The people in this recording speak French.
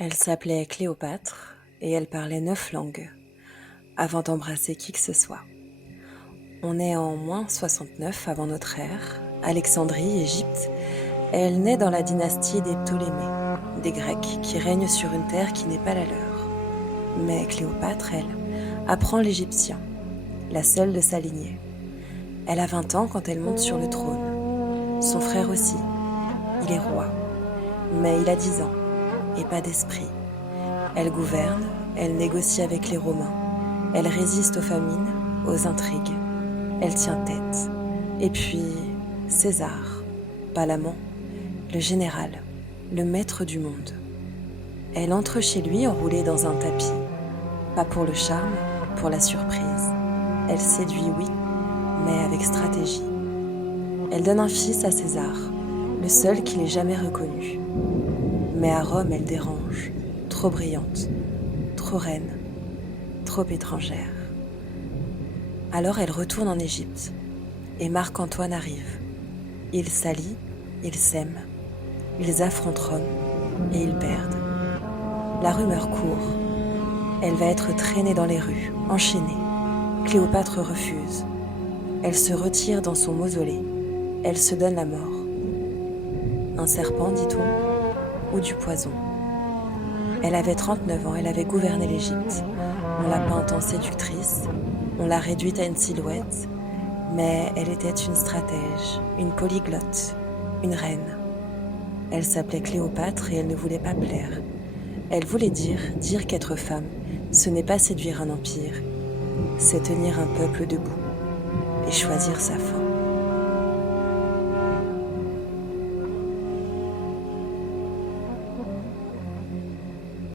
Elle s'appelait Cléopâtre et elle parlait 9 langues avant d'embrasser qui que ce soit. On est en -69 avant notre ère, Alexandrie, Égypte. Elle naît dans la dynastie des Ptolémées, des Grecs qui règnent sur une terre qui n'est pas la leur. Mais Cléopâtre, elle, apprend l'égyptien, la seule de sa lignée. Elle a 20 ans quand elle monte sur le trône. Son frère aussi, il est roi, mais il a 10 ans et pas d'esprit. Elle gouverne, elle négocie avec les Romains, elle résiste aux famines, aux intrigues, elle tient tête. Et puis, César, pas l'amant, le général, le maître du monde. Elle entre chez lui enroulée dans un tapis, pas pour le charme, pour la surprise. Elle séduit, oui, mais avec stratégie. Elle donne un fils à César, le seul qu'il ait jamais reconnu. Mais à Rome, elle dérange, trop brillante, trop reine, trop étrangère. Alors elle retourne en Égypte, et Marc-Antoine arrive. Ils s'allient, ils s'aiment, ils affrontent Rome, et ils perdent. La rumeur court. Elle va être traînée dans les rues, enchaînée. Cléopâtre refuse. Elle se retire dans son mausolée. Elle se donne la mort. Un serpent, dit-on, ou du poison. Elle avait 39 ans, elle avait gouverné l'Égypte. On l'a peinte en séductrice, on l'a réduite à une silhouette, mais elle était une stratège, une polyglotte, une reine. Elle s'appelait Cléopâtre et elle ne voulait pas plaire. Elle voulait dire qu'être femme, ce n'est pas séduire un empire, c'est tenir un peuple debout et choisir sa fin.